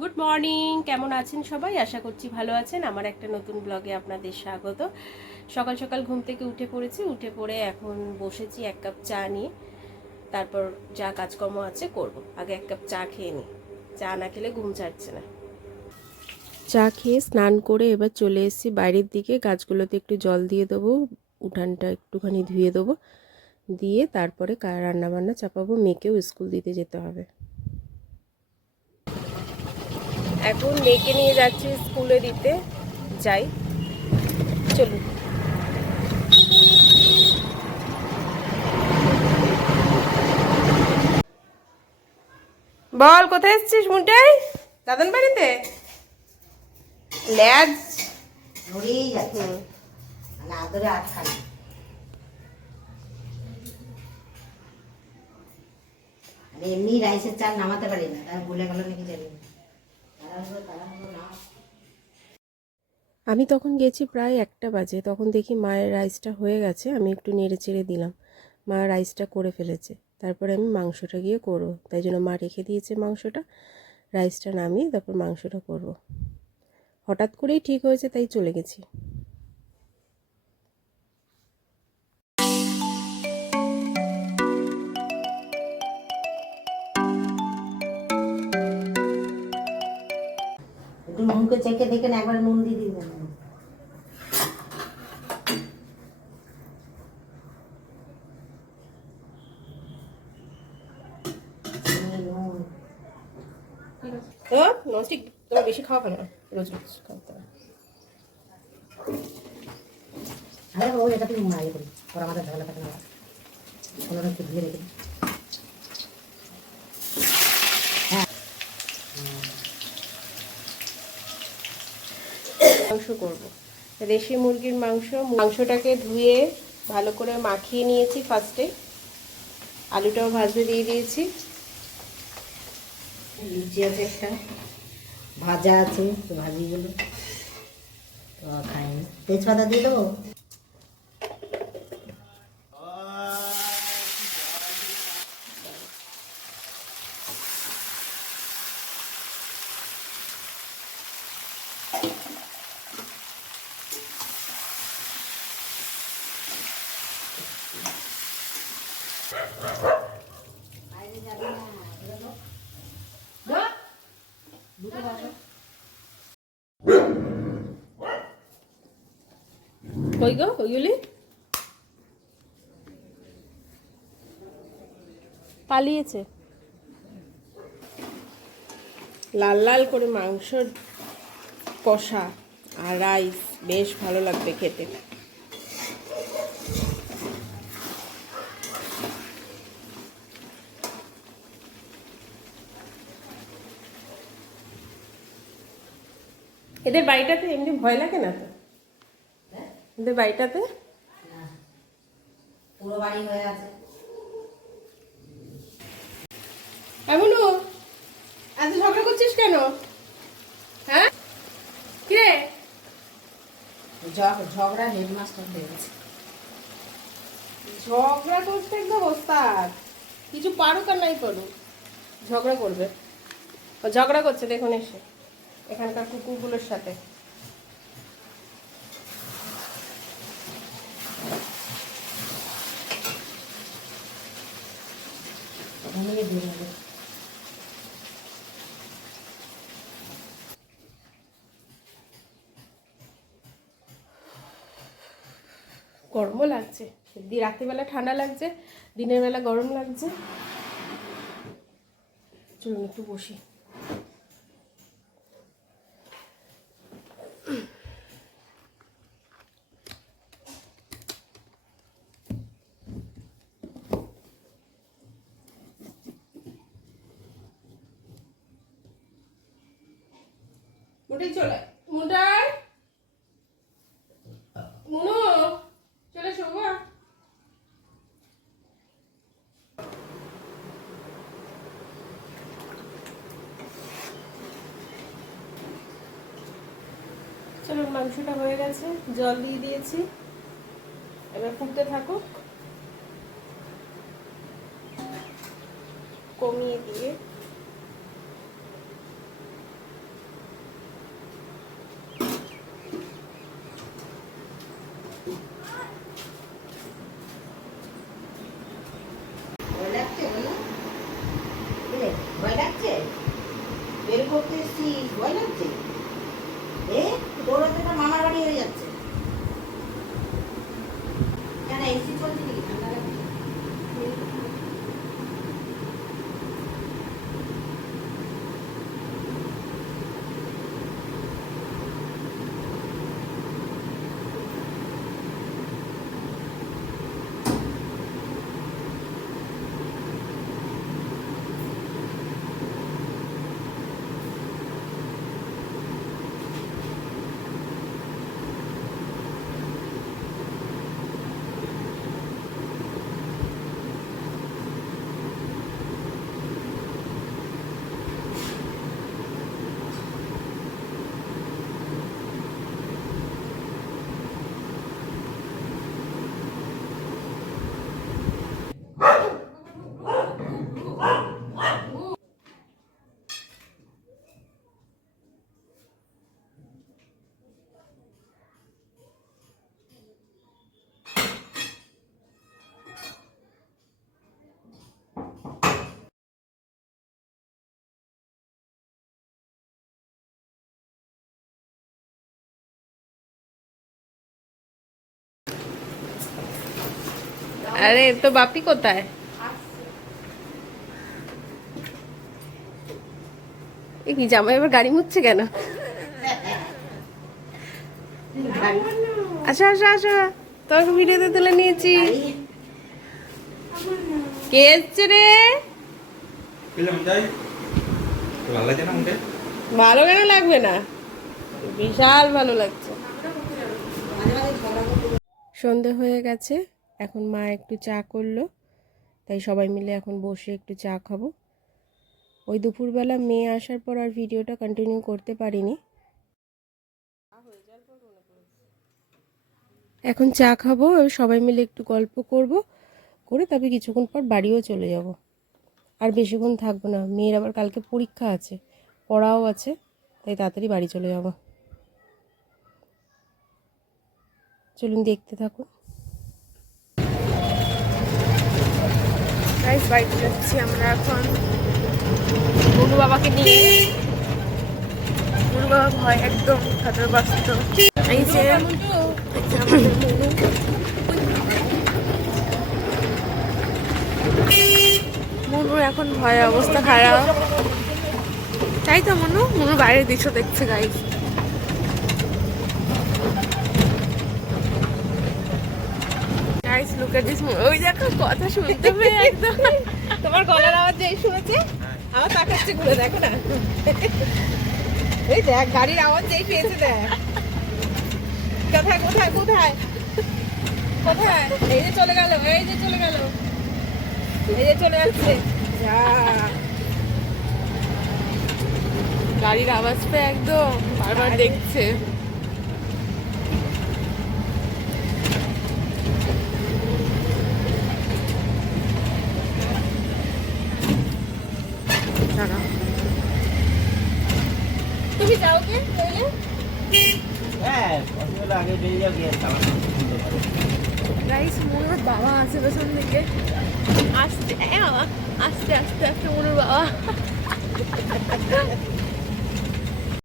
Good morning কেমন আছেন সবাই? আশা করছি ভালো আছেন। আমার একটা নতুন ব্লগে আপনাদের স্বাগত। সকাল সকাল ঘুম থেকে উঠে পড়েছি। উঠে পড়ে এখন বসেছি এক কাপ চা নিয়ে। তারপর যা কাজকর্ম আছে করব। আগে এক কাপ চা খেয়ে নিই। চা না খেলে ঘুম ছাড়ছে না। চা খেয়ে স্নান করে এবার চলে এসেছি বাইরের দিকে। গাছগুলোতে একটু জল দিয়ে দেবো। উঠানটা একটুখানি ধুয়ে দেবো। দিয়ে তারপরে রান্না বান্না চাপাবো। মেয়েকেও স্কুল দিতে যেতে হবে। এখন মেয়েকে নিয়ে যাচ্ছি স্কুলে দিতে। যাই। চলুন। বল কোথায় এসছিস মুটাই দাদন বাড়িতে? ল্যাজ। ধরেই যাচ্ছে। মানে আদরে আমি এমনি রাইসের চাল নামাতে পারি না তার ভুলে গেল নাকি জানি না। আমি তখন গেছি প্রায় একটা বাজে। তখন দেখি মায়ের রাইসটা হয়ে গেছে, আমি একটু নেড়ে চেড়ে দিলাম। মা রাইসটা করে ফেলেছে। তারপরে আমি মাংসটা গিয়ে করব। তাই জন্য মা রেখে দিয়েছে মাংসটা। রাইসটা নামিয়ে তারপর মাংসটা করব। হঠাৎ করেই ঠিক হয়েছে, তাই চলে গেছি। নুনকে চেখে দেখে না একবার নুন দিয়ে দিবেন। তো ননস্টিক তোমার বেশি খাওয়া না রোজ রোজ খাওয়াতে হবে। আরে বাবু এটা তুমি মারি করি ওরা আমাদের ঝগড়া থাকে না ওনারা একটু ধুয়ে রেখে মাংস করব। দেশি মুরগির মাংস, মাংসটাকে ধুয়ে ভালো করে মাখিয়ে নিয়েছি ফার্স্টে আলুটাও ভাজতে দিয়ে দিয়েছি। লুচি আছে একটা। ভাজা আছে ভাজিগুলো খাইনি। তেজপাতা দিয়ে দেবো? কই গো ওইগুলি পালিয়েছে। লাল লাল করে মাংস কষা আর রাইস বেশ ভালো লাগবে খেতে। এদের বাড়িটাতে এমনি ভয় লাগে না তো? এদের বাড়িটাতে। পুরো বাড়ি হয়ে আছে। এমনও? এত ঝগড়া করছিস কেন? হ্যাঁ? কে? ঝগ- ঝগড়া হেডমাস্টার হয়ে গেছে। ঝগড়া করতে একদম ওস্তাদ। কিছু পারুক আর নাই পারুক ঝগড়া করবে। ঝগড়া করছে দেখুন এসে। এখানকার কুকুরগুলোর সাথে। ঘুমিয়ে দিয়ে নেবে গরমও লাগছে। রাত্রিবেলা ঠান্ডা লাগছে, দিনের বেলা গরম লাগছে। চলুন একটু বসি। মুটাই চলে। মুটাই মুনু, চলে শোভা চলুন মাংসটা হয়ে গেছে, জল দিয়ে দিয়েছি। এবার ফুটতে থাকুক। কমিয়ে দিয়ে ভয় লাগছে? বের করতে ভয় লাগছে? এ, দৌড়াতে মামার বাড়ি হয়ে যাচ্ছে। কেন এসি চলছে আরে, তো বাপি কোথায়? এ কি জামাই এবার গাড়ি মুচ্ছে কেন? আসো আসো আসো তোমাকে ভিডিওতে তুলে নিয়েছি। কে এসছে রে? ভালো কেন লাগবে না? বিশাল ভালো লাগছে। সন্ধে হয়ে গেছে। এখন মা একটু চা করল, তাই সবাই মিলে এখন বসে একটু চা খাব। ওই দুপুরবেলা মেয়ে আসার পর আর ভিডিওটা কন্টিনিউ করতে পারিনি। এখন চা খাব সবাই মিলে একটু গল্প করব, করে তবে কিছুক্ষণ পর বাড়িও চলে যাব। আর বেশিক্ষণ থাকব না, মেয়ের আবার কালকে পরীক্ষা আছে, পড়াও আছে, তাই তাড়াতাড়ি বাড়ি চলে যাব। চলুন দেখতে থাকুন। গাইস বাড়িতে যাচ্ছি আমরা এখন। গুরু বাবাকে নিয়ে গুরু বাবা ভয় একদম খাতার বাস্ত। এই যে মনু। মনুর এখন ভয় অবস্থা খারাপ। তাই তো মনু? মনু বাইরের দৃশ্য দেখছে guys guys look at this ওই দেখো কথা শুনতে পেয়ে একদম। তোমার গলার আওয়াজ যেই শুনেছে আমার তাকাচ্ছে ঘুরে দেখো না। এই দেখ গাড়ির আওয়াজ যেই পেয়েছে দেখ। কোথায় কোথায় কোথায়? কোথায়? এই যে চলে গেল এই যে চলে গেল। এই যে চলে যাচ্ছে যা। গাড়ির আওয়াজ পেয়ে একদম বারবার দেখছে। তুমি যাও কে হ্যাঁ আগে বেরিয়ে যাও গিয়ে গাইস মনুর বাবা আছে পেছন দিকে। আসতে এ বাবা। আস্তে আস্তে আস্তে মনুর বাবা।